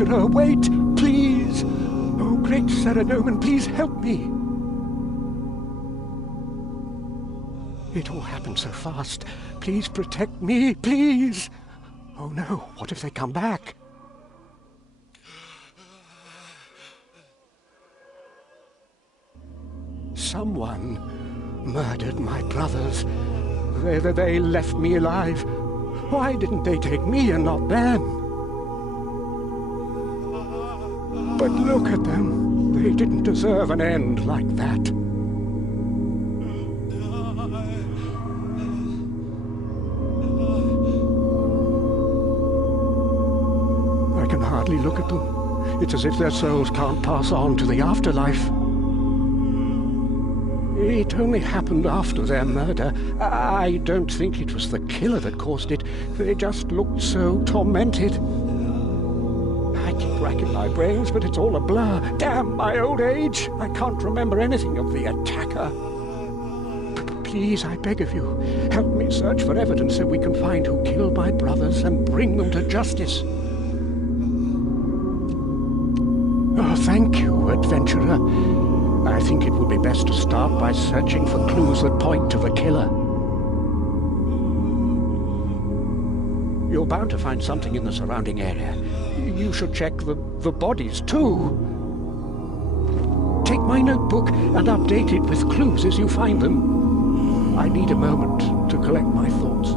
adventurer, wait, please! Oh, great Ceredoman, please help me! It all happened so fast. Please protect me, please! Oh no, what if they come back? Someone murdered my brothers. They left me alive. Why didn't they take me and not them? But look at them. They didn't deserve an end like that. I can hardly look at them. It's as if their souls can't pass on to the afterlife. It only happened after their murder. I don't think it was the killer that caused it. They just looked so tormented. I keep racking my brains, but it's all a blur. Damn my old age! I can't remember anything of the attacker. Please, I beg of you, help me search for evidence so we can find who killed my brothers and bring them to justice. Oh, thank you, adventurer. I think it would be best to start by searching for clues that point to the killer. You're bound to find something in the surrounding area. You should check the bodies, too. Take my notebook and update it with clues as you find them. I need a moment to collect my thoughts.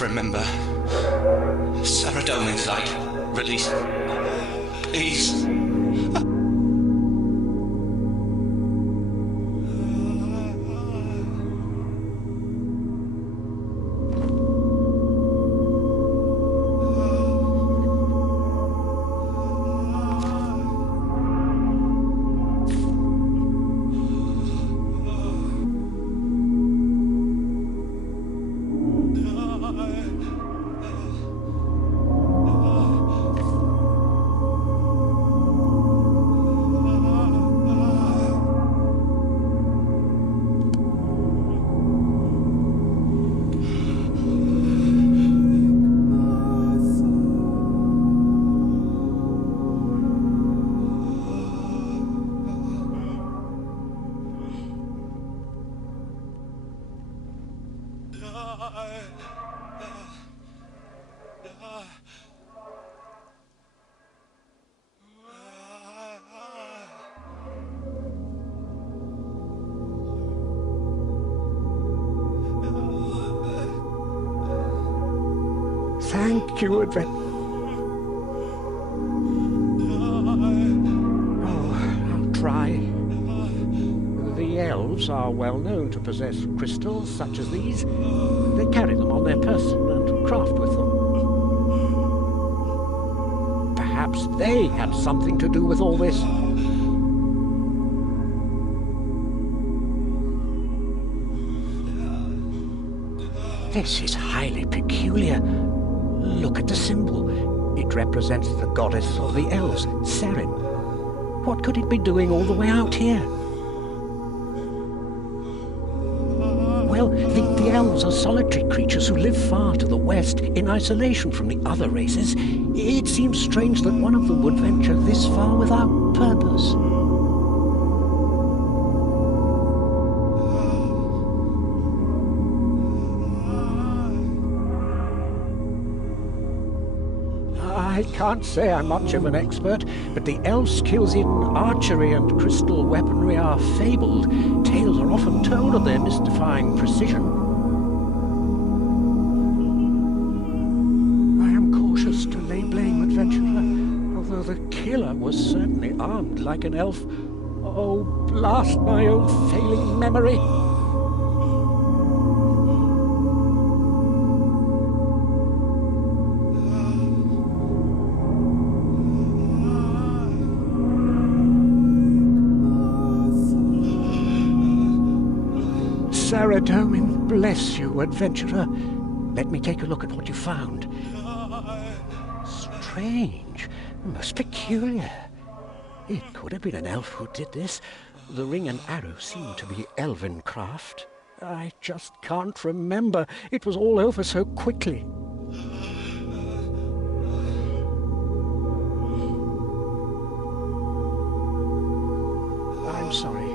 Remember. Ceredoman's light. Release. Please. Thank you, I'll try. The elves are well known to possess crystals such as these. They carry them on their person and craft with them. Perhaps they had something to do with all this. This is highly peculiar. Look at the symbol. It represents the goddess of the elves, Serin. What could it be doing all the way out here? Well, the elves are solitary creatures who live far to the west, in isolation from the other races. It seems strange that one of them would venture this far without purpose. I can't say I'm much of an expert, but the elves' skills in archery and crystal weaponry are fabled. Tales are often told of their mystifying precision. I am cautious to lay blame, adventurer, although the killer was certainly armed like an elf. Oh, blast my own failing memory! Saradomin, bless you, adventurer. Let me take a look at what you found. Strange, most peculiar. It could have been an elf who did this. The ring and arrow seem to be elven craft. I just can't remember. It was all over so quickly. I'm sorry.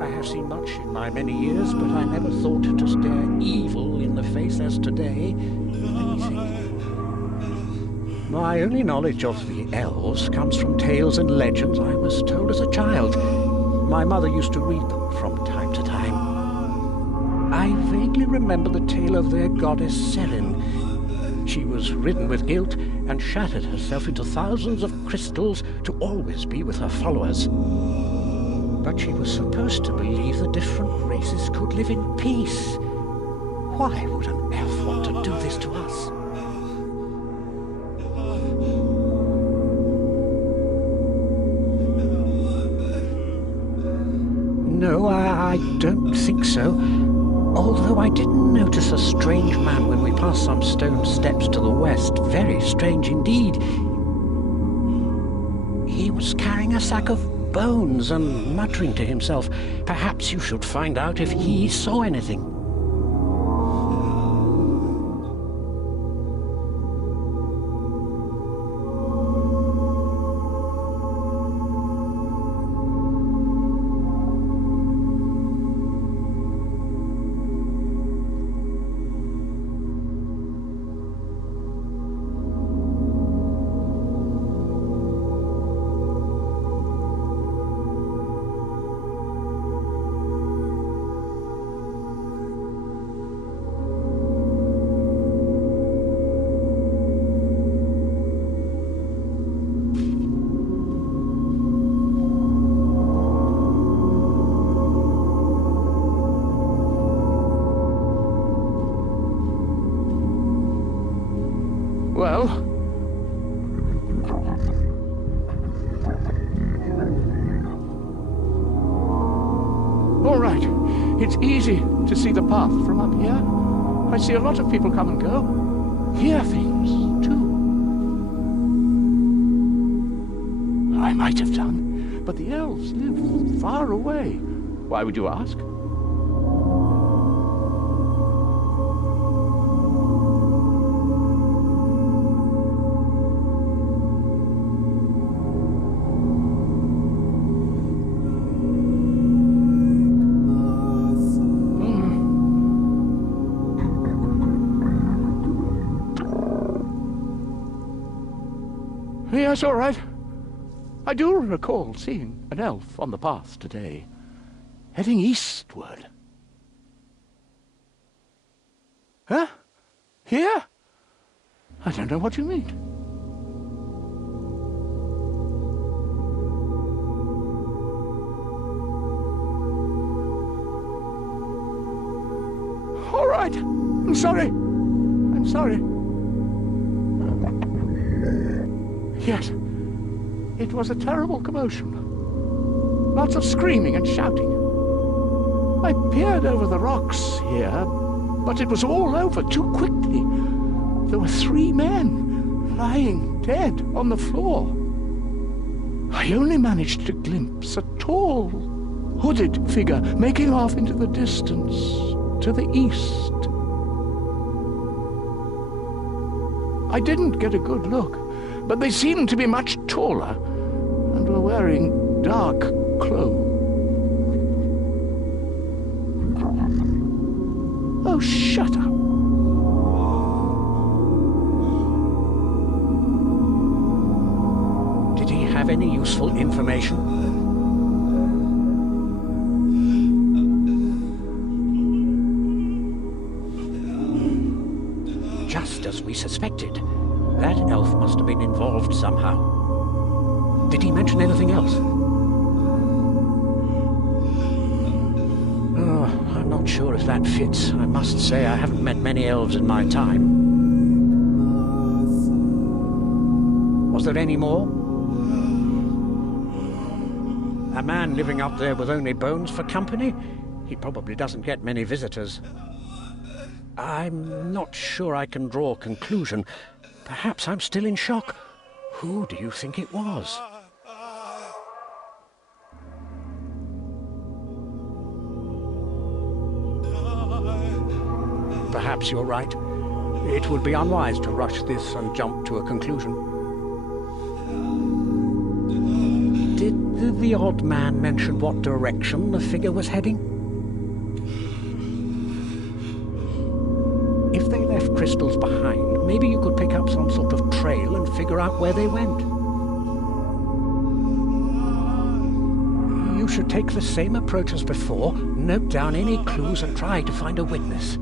I have seen much in my many years, but I never thought to stare evil in the face as today. Let me think. My only knowledge of the elves comes from tales and legends I was told as a child. My mother used to read them from time to time. I vaguely remember the tale of their goddess Serin. She was ridden with guilt and shattered herself into thousands of crystals to always be with her followers. But she was supposed to believe the different races could live in peace. Why would an elf want to do this to us? No, I don't think so. Although I did notice a strange man when we passed some stone steps to the west. Very strange indeed. He was carrying a sack of bones and muttering to himself. Perhaps you should find out if he saw anything. Well, all right. It's easy to see the path from up here. I see a lot of people come and go. Hear things, too. I might have done, but the elves live far away. Why would you ask? yes, all right. I do recall seeing an elf on the path today, heading eastward. Huh? Here? I don't know what you mean. All right. I'm sorry. I'm sorry. Yes. It was a terrible commotion. Lots of screaming and shouting. I peered over the rocks here, but it was all over too quickly. There were 3 men lying dead on the floor. I only managed to glimpse a tall, hooded figure making off into the distance to the east. I didn't get a good look, but they seemed to be much taller and were wearing dark clothes. Oh, shut up. Did he have any useful information? Just as we suspected. That elf must have been involved somehow. Did he mention anything else? Oh, I'm not sure if that fits. I must say I haven't met many elves in my time. Was there any more? A man living up there with only bones for company? He probably doesn't get many visitors. I'm not sure I can draw a conclusion. Perhaps I'm still in shock. Who do you think it was? Perhaps you're right. It would be unwise to rush this and jump to a conclusion. Did the odd man mention what direction the figure was heading? If they left crystals behind, maybe you could pick up some sort of trail and figure out where they went. You should take the same approach as before, note down any clues and try to find a witness.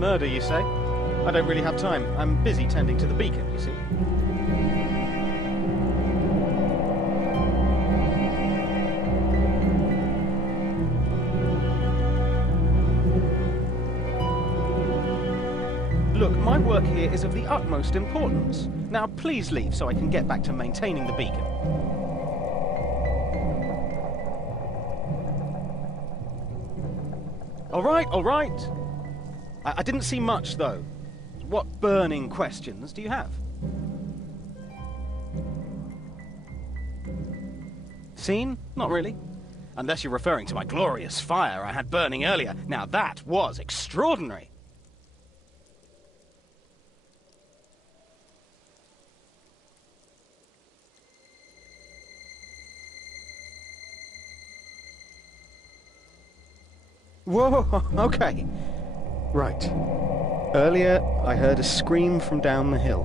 Murder, you say? I don't really have time. I'm busy tending to the beacon, you see. Look, my work here is of the utmost importance. Now please leave so I can get back to maintaining the beacon. All right. I didn't see much, though. What burning questions do you have? Seen? Not really. Unless you're referring to my glorious fire I had burning earlier. Now that was extraordinary. Whoa, okay. Right. Earlier, I heard a scream from down the hill.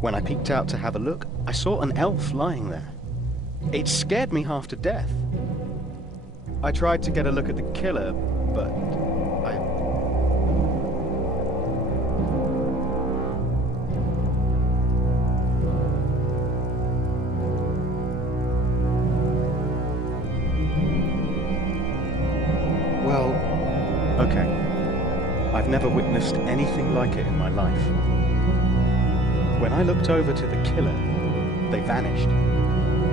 When I peeked out to have a look, I saw an elf lying there. It scared me half to death. I tried to get a look at the killer, but Well, okay. I've never witnessed anything like it in my life. When I looked over to the killer, they vanished.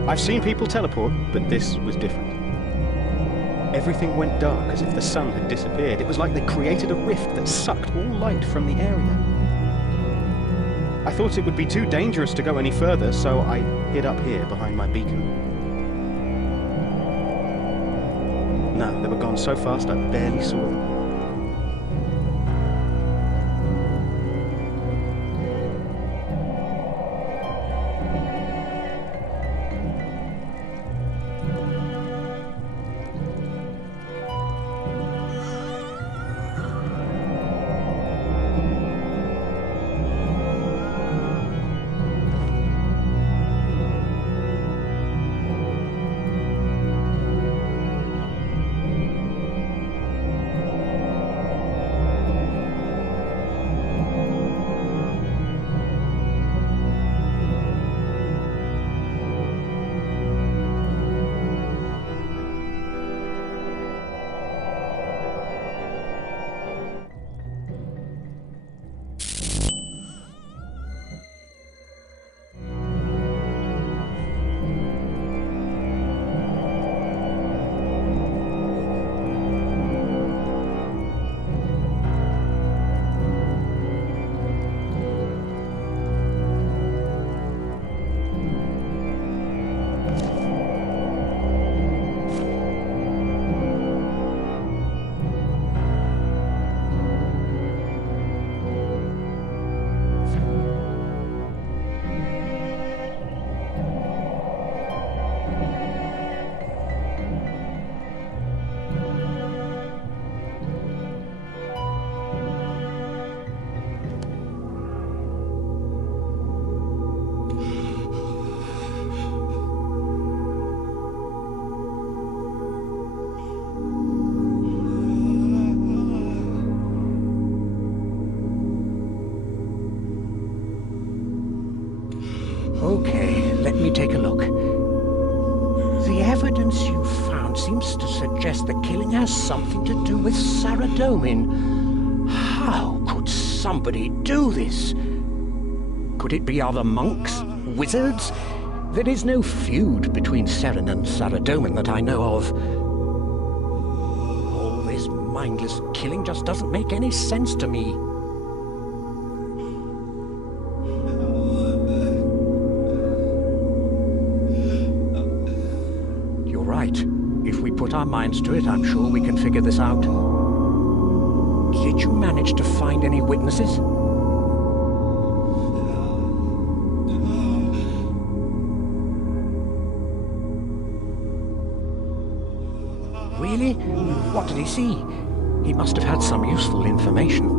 I've seen people teleport, but this was different. Everything went dark as if the sun had disappeared. It was like they created a rift that sucked all light from the area. I thought it would be too dangerous to go any further, so I hid up here behind my beacon. No, they were gone so fast I barely saw them. Okay, let me take a look. The evidence you found seems to suggest the killing has something to do with Saradomin. How could somebody do this? Could it be other monks? Wizards? There is no feud between Seren and Saradomin that I know of. All this mindless killing just doesn't make any sense to me. You're right. If we put our minds to it, I'm sure we can figure this out. Did you manage to find any witnesses? Really? What did he see? He must have had some useful information.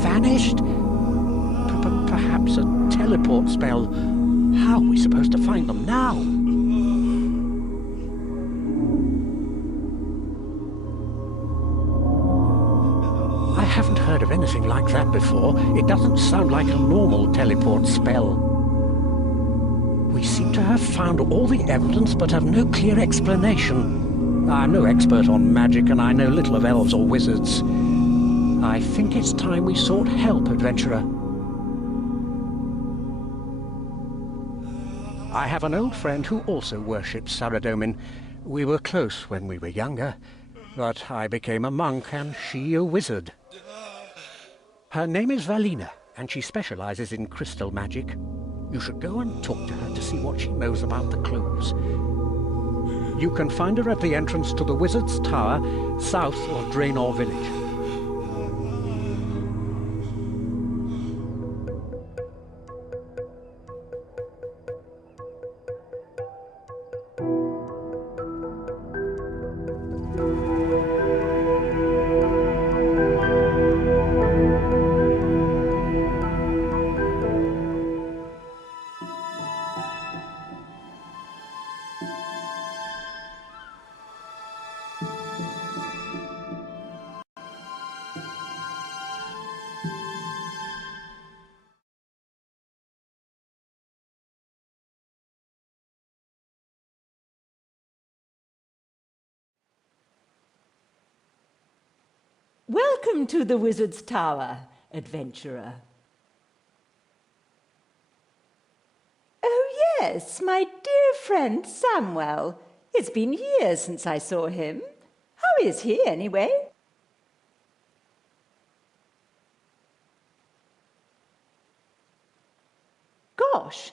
Vanished? Perhaps a teleport spell. How are we supposed to find them now? I haven't heard of anything like that before. It doesn't sound like a normal teleport spell. We seem to have found all the evidence but have no clear explanation. I'm no expert on magic and I know little of elves or wizards. I think it's time we sought help, adventurer. I have an old friend who also worships Saradomin. We were close when we were younger, but I became a monk and she a wizard. Her name is Valina, and she specializes in crystal magic. You should go and talk to her to see what she knows about the clues. You can find her at the entrance to the Wizard's Tower, south of Draenor Village. Welcome to the Wizard's Tower, adventurer. Oh yes, my dear friend Samwell. It's been years since I saw him. How is he, anyway? Gosh,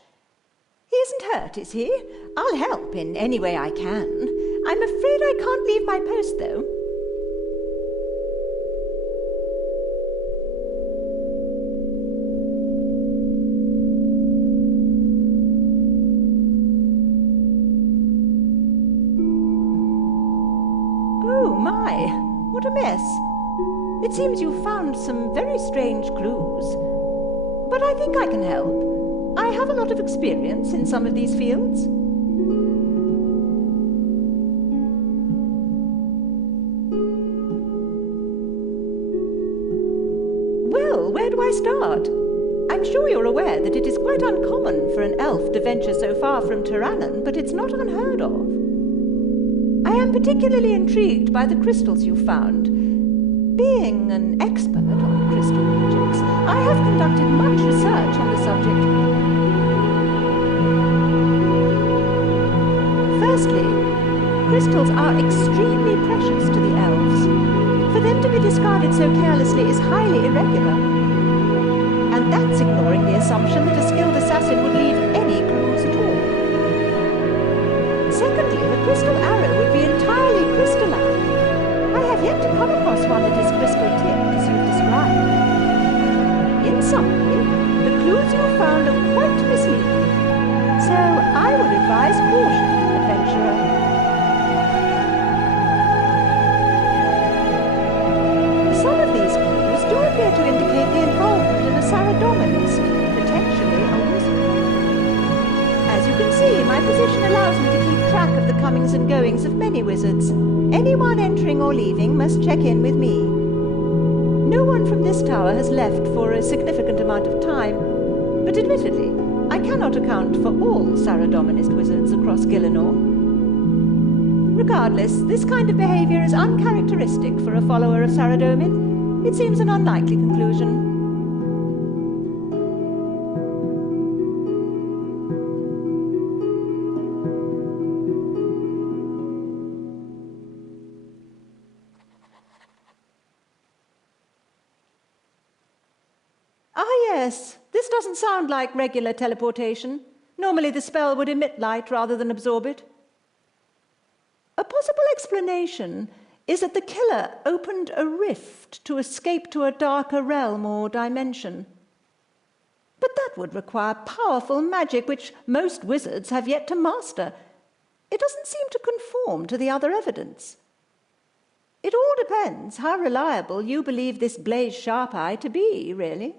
he isn't hurt, is he? I'll help in any way I can. I'm afraid I can't leave my post, though. Oh my, what a mess. It seems you've found some very strange clues. But I think I can help. I have a lot of experience in some of these fields. Well, where do I start? I'm sure you're aware that it is quite uncommon for an elf to venture so far from Tyrannon, but it's not unheard of. I am particularly intrigued by the crystals you found. Being an expert on crystal magics, I have conducted much research on the subject. Firstly, crystals are extremely precious to the elves. For them to be discarded so carelessly is highly irregular. And that's ignoring the assumption that a skilled assassin would leave any clues at all. Secondly, the crystal arrow would be entirely crystalline. I have yet to come across one that is crystal-tipped, as you've described. In summary, the clues you have found are quite misleading. So I would advise caution, adventurer. Some of these clues do appear to indicate the involvement of a Saradominist, potentially a wizard. As you can see, my position allows me to keep track of the comings and goings of many wizards. Anyone entering or leaving must check in with me. No one from this tower has left for a significant amount of time, but admittedly, I cannot account for all Saradominist wizards across Gielinor. Regardless, this kind of behavior is uncharacteristic for a follower of Saradomin. It seems an unlikely conclusion. Ah yes, this doesn't sound like regular teleportation. Normally the spell would emit light rather than absorb it. A possible explanation is that the killer opened a rift to escape to a darker realm or dimension. But that would require powerful magic which most wizards have yet to master. It doesn't seem to conform to the other evidence. It all depends how reliable you believe this Blaze Sharp-Eye to be, really.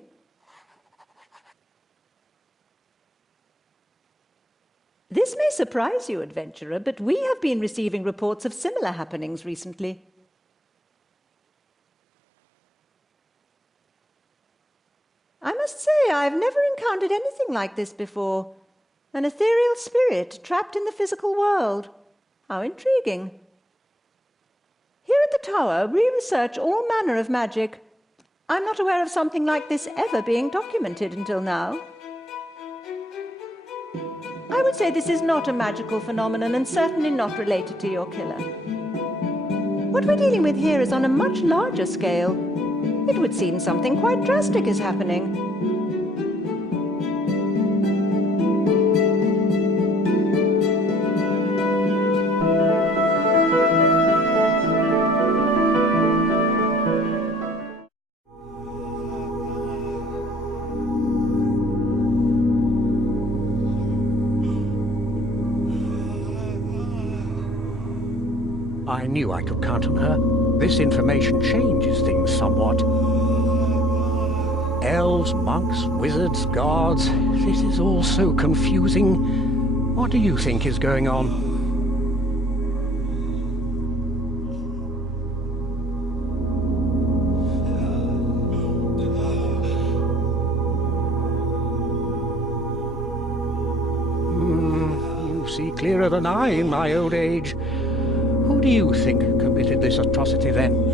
This may surprise you, adventurer, but we have been receiving reports of similar happenings recently. I must say I've never encountered anything like this before. An ethereal spirit trapped in the physical world. How intriguing. Here at the tower, we research all manner of magic, I'm not aware of something like this ever being documented until now. I would say this is not a magical phenomenon and certainly not related to your killer. What we're dealing with here is on a much larger scale. It would seem something quite drastic is happening. I knew I could count on her. This information changes things somewhat. Elves, monks, wizards, guards. This is all so confusing. What do you think is going on? You see clearer than I in my old age. Who do you think committed this atrocity then?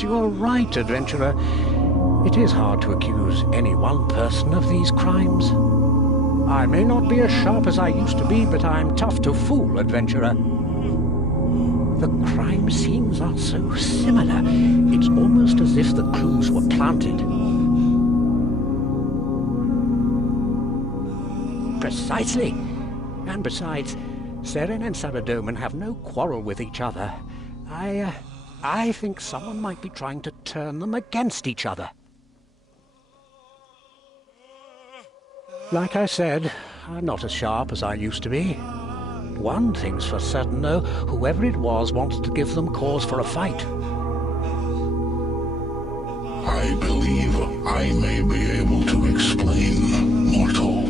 You're right, adventurer. It is hard to accuse any one person of these crimes. I may not be as sharp as I used to be, but I'm tough to fool, adventurer. The crime scenes are so similar. It's almost as if the clues were planted. Precisely. And besides, Seren and Saradomin have no quarrel with each other. I think someone might be trying to turn them against each other. Like I said, I'm not as sharp as I used to be. One thing's for certain, though, whoever it was wanted to give them cause for a fight. I believe I may be able to explain, mortal.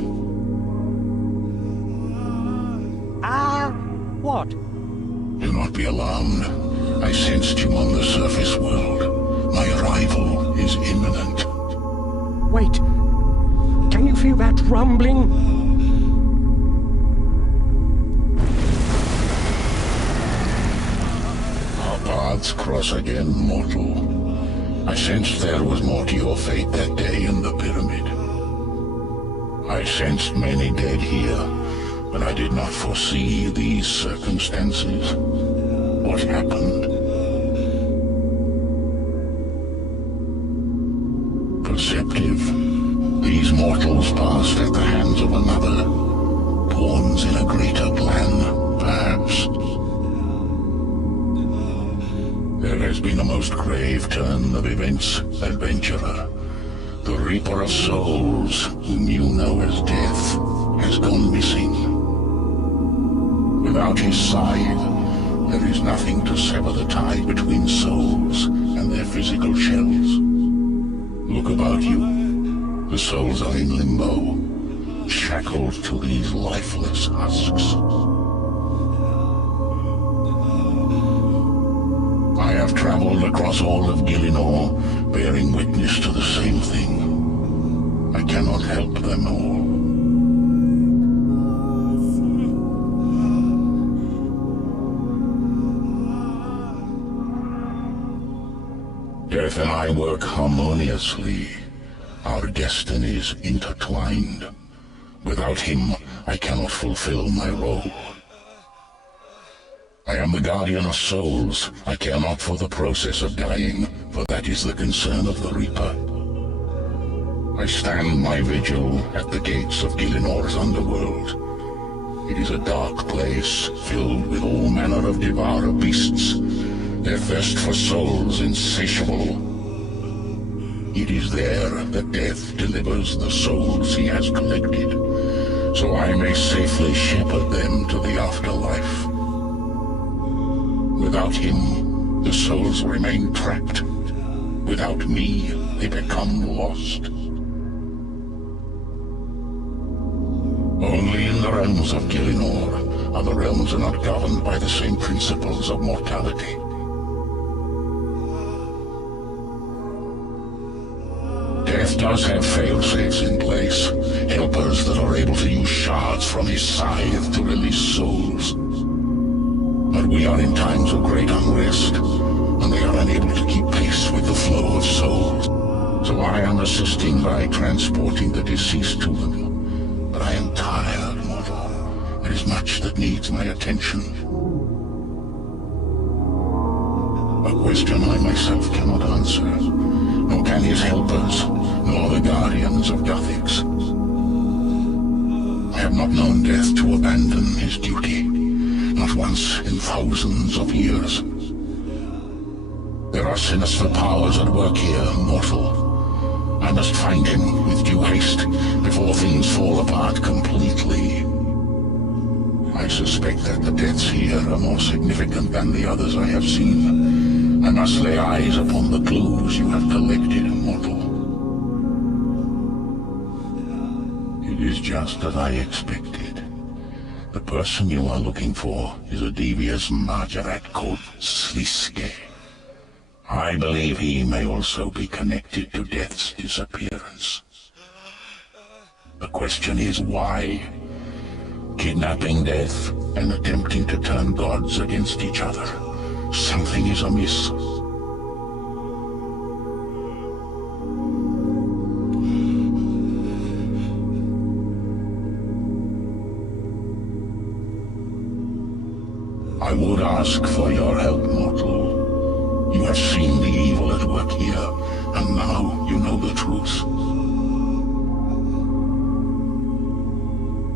What? Do not be alarmed. I sensed you on the surface world. My arrival is imminent. Wait. Can you feel that rumbling? Our paths cross again, mortal. I sensed there was more to your fate that day in the pyramid. I sensed many dead here, but I did not foresee these circumstances. What happened? Perceptive. These mortals passed at the hands of another. Pawns in a greater plan, perhaps. There has been a most grave turn of events, adventurer. The Reaper of Souls, whom you know as Death, has gone missing. Without his scythe, there is nothing to sever the tie between souls and their physical shells. Look about you. The souls are in limbo, shackled to these lifeless husks. I have traveled across all of Gielinor, bearing witness to the same thing. I cannot help them all. Death and I work harmoniously. Our destinies intertwined. Without him, I cannot fulfill my role. I am the guardian of souls. I care not for the process of dying, for that is the concern of the Reaper. I stand my vigil at the gates of Gielinor's underworld. It is a dark place, filled with all manner of devourer beasts, their thirst for souls insatiable. It is there that Death delivers the souls he has collected, so I may safely shepherd them to the afterlife. Without him, the souls remain trapped. Without me, they become lost. Only in the realms of Gilinor, other realms are not governed by the same principles of mortality. Death does have fail-safes in place, helpers that are able to use shards from his scythe to release souls. But we are in times of great unrest, and they are unable to keep pace with the flow of souls. So I am assisting by transporting the deceased to them. But I am tired, mortal. There is much that needs my attention. A question I myself cannot answer, nor can his helpers, nor the guardians of Guthix. I have not known death to abandon his duty, not once in thousands of years. There are sinister powers at work here, mortal. I must find him with due haste before things fall apart completely. I suspect that the deaths here are more significant than the others I have seen. I must lay eyes upon the clues you have collected, mortal. It is just as I expected. The person you are looking for is a devious Margaret called Sliske. I believe he may also be connected to Death's disappearance. The question is why? Kidnapping Death and attempting to turn gods against each other. Something is amiss. I would ask for your help, mortal. You have seen the evil at work here, and now you know the truth.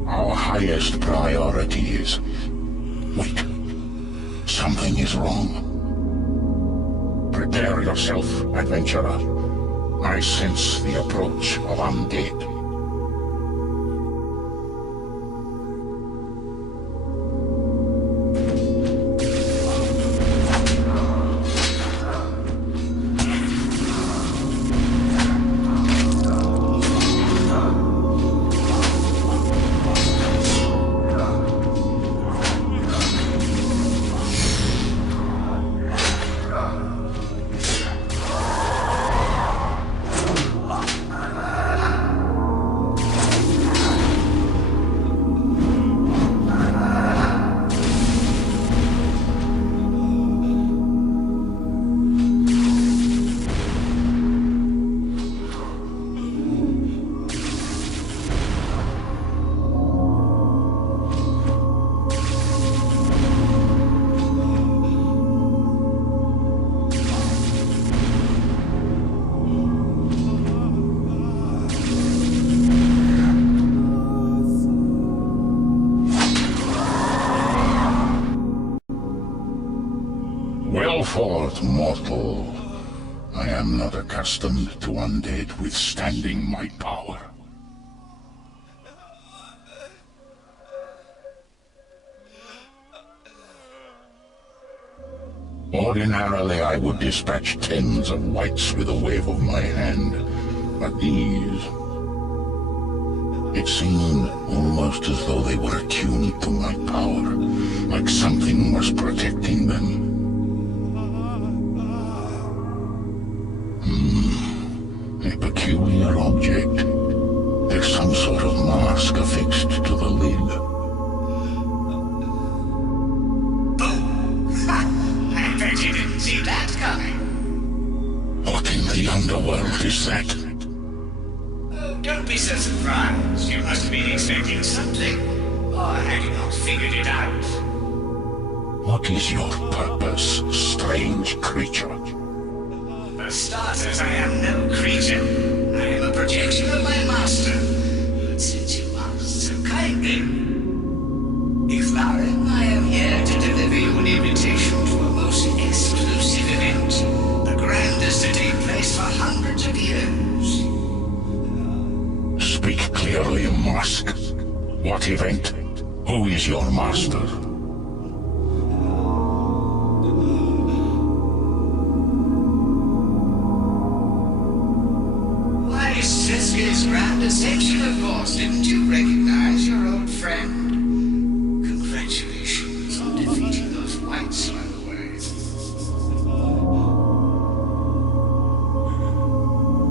Our highest priority is... Wait. Something is wrong. Prepare yourself, adventurer. I sense the approach of undead. Well fought, mortal. I am not accustomed to undead withstanding my power. Ordinarily, I would dispatch tens of wights with a wave of my hand, but these... It seemed almost as though they were attuned to my power, like something was protecting them. A peculiar object. There's some sort of mask affixed to the lid. I bet you didn't see that coming. What in the underworld is that? Oh, don't be so surprised. You must have been expecting something. Or had you not figured it out? What is your purpose, strange creature? For starters, I am no creature. I am a projection of my master. But since you asked so kindly... Iflarin, I am here to deliver you an invitation to a most exclusive event. The grandest to take place for hundreds of years. Speak clearly, Mask. What event? Who is your master? Why, Siski's grand deception, of course. Didn't you recognize your old friend? Congratulations on defeating those whites, by the way.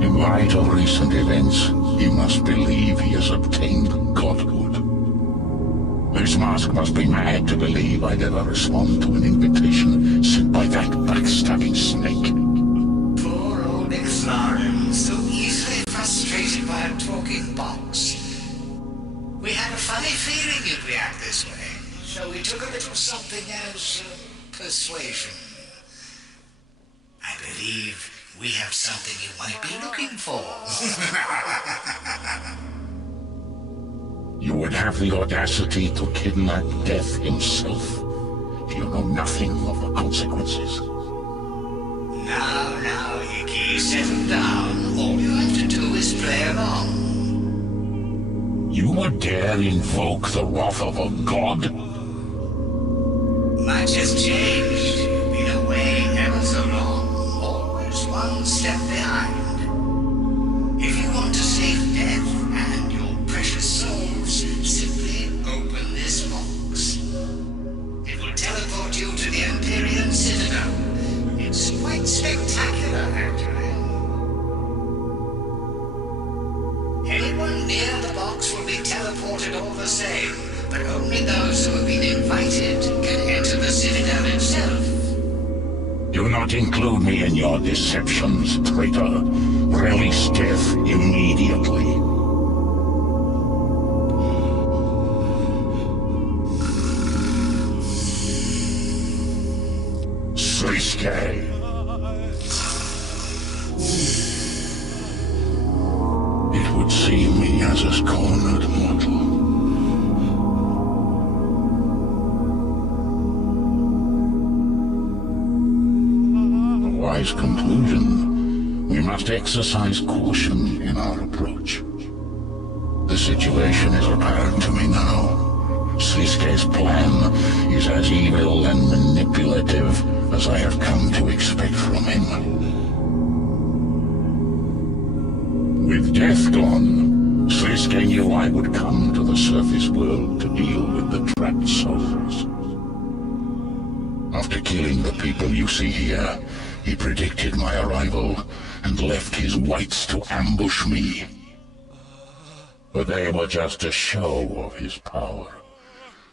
In light of recent events, you must believe he has obtained godhood. This mask must be mad to believe I'd ever respond to an invitation sent by that backstabbing snake. Poor old McLaren, so easily frustrated by a talking box. We had a funny feeling you'd react this way, so we took a little something as persuasion. I believe we have something you might be looking for. You would have the audacity to kidnap Death himself? You know nothing of the consequences. Now, Icky, settle down. All you have to do is play along. You would dare invoke the wrath of a god? Much has changed. You've been away ever so long. Always one step behind. If you want to save Death and your precious souls, simply open this box. It will teleport you to the Empyrean Citadel. It's quite spectacular, actually. Anyone near the box will be teleported all the same, but only those who have been invited can enter the Citadel itself. Do not include me in your deceptions, traitor. Release Death immediately. Sliske. It would seem he has us cornered, mortal. Wise conclusion. We must exercise caution in our approach. The situation is apparent to me now. Sliske's plan is as evil and manipulative as I have come to expect from him. With Death gone, Sliske knew I would come to the surface world to deal with the trapped souls. After killing the people you see here, he predicted my arrival and left his whites to ambush me. But they were just a show of his power.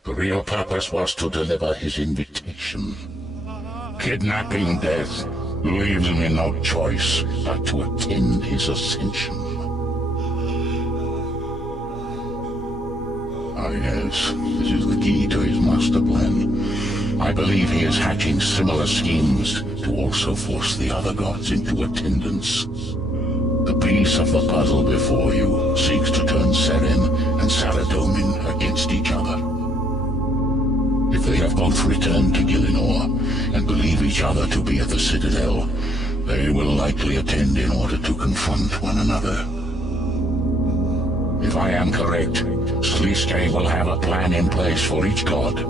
The real purpose was to deliver his invitation. Kidnapping Death leaves me no choice but to attend his ascension. Ah yes, this is the key to his master plan. I believe he is hatching similar schemes to also force the other gods into attendance. The piece of the puzzle before you seeks to turn Seren and Saradomin against each other. If they have both returned to Gilinor and believe each other to be at the Citadel, they will likely attend in order to confront one another. If I am correct, Sliske will have a plan in place for each god,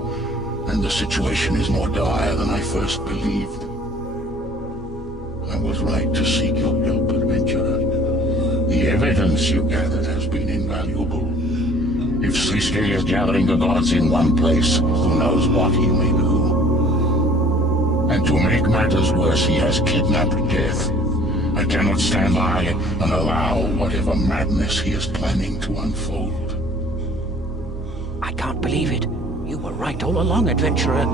and the situation is more dire than I first believed. I was right to seek your help, adventurer. The evidence you gathered has been invaluable. If Sliske is gathering the gods in one place, who knows what he may do. And to make matters worse, he has kidnapped Death. I cannot stand by and allow whatever madness he is planning to unfold. I can't believe it. You were right all along, adventurer.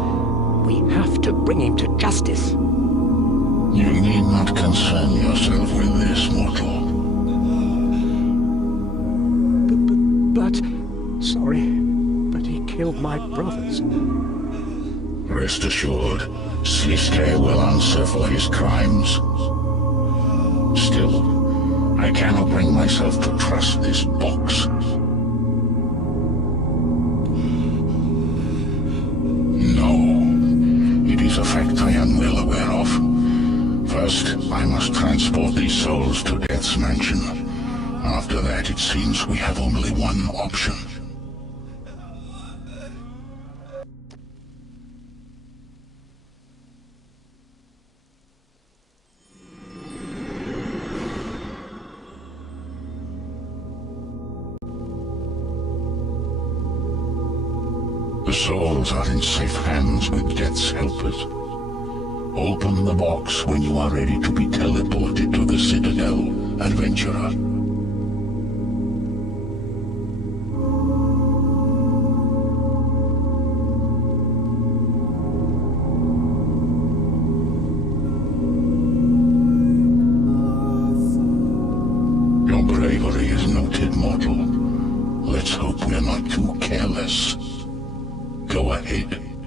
We have to bring him to justice. You need not concern yourself with this, mortal. Sorry, but he killed my brothers. Rest assured, Sliske will answer for his crimes. Still, I cannot bring myself to trust this box. No, it is a fact I am well aware of. First, I must transport these souls to Death's mansion. After that, it seems we have only one option. The souls are in safe hands with Death's helpers. Open the box when you are ready to be teleported to the Citadel, adventurer. Your bravery is noted, mortal. Let's hope we're not too careless. Go ahead.